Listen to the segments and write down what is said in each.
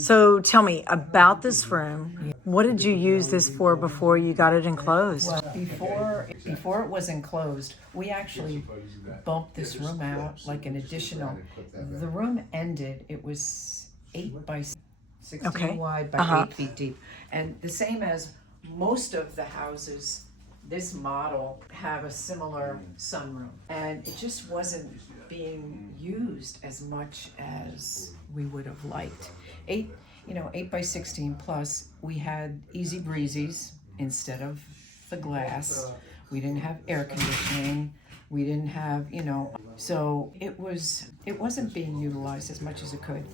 So tell me about this room. What did you use this for before you got it enclosed? Well, before it was enclosed, we actually bumped this room out like an additional. The room ended. It was 8 by 16 Okay. wide by 8 feet deep, and the same as most of the houses. This model have a similar sunroom, and it just wasn't being used as much as we would have liked. 8 by 16 plus. We had easy breezes instead of the glass. We didn't have air conditioning. We didn't have, so it wasn't being utilized as much as it could.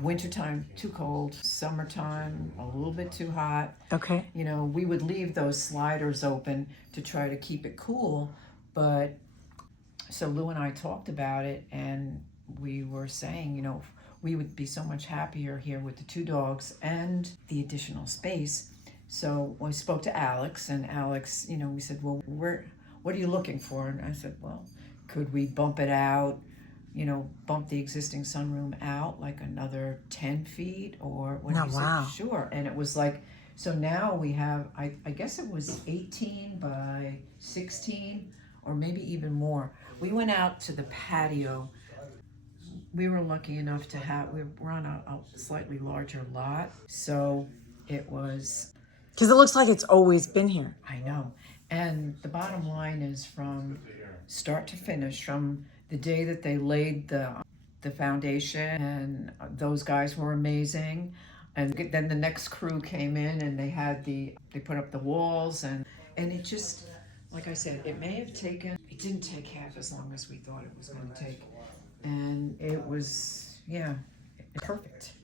Wintertime too cold, summertime a little bit too hot. Okay. We would leave those sliders open to try to keep it cool, but so Lou and I talked about it, and we were saying, we would be so much happier here with the 2 dogs and the additional space. So I spoke to Alex, and Alex, we said, well, what are you looking for? And I said, well, could we bump it out, bump the existing sunroom out like another 10 feet or what? Oh, He wow. said, sure. And it was like, so now we have, I guess it was 18 by 16 or maybe even more. We went out to the patio. We were lucky enough to have, we're on a slightly larger lot. So it was, Because it looks like it's always been here. I know. And the bottom line is from start to finish, from the day that they laid the foundation, and those guys were amazing. And then the next crew came in, and they put up the walls, and it just, like I said, it didn't take half as long as we thought it was going to take. And it was, yeah, perfect.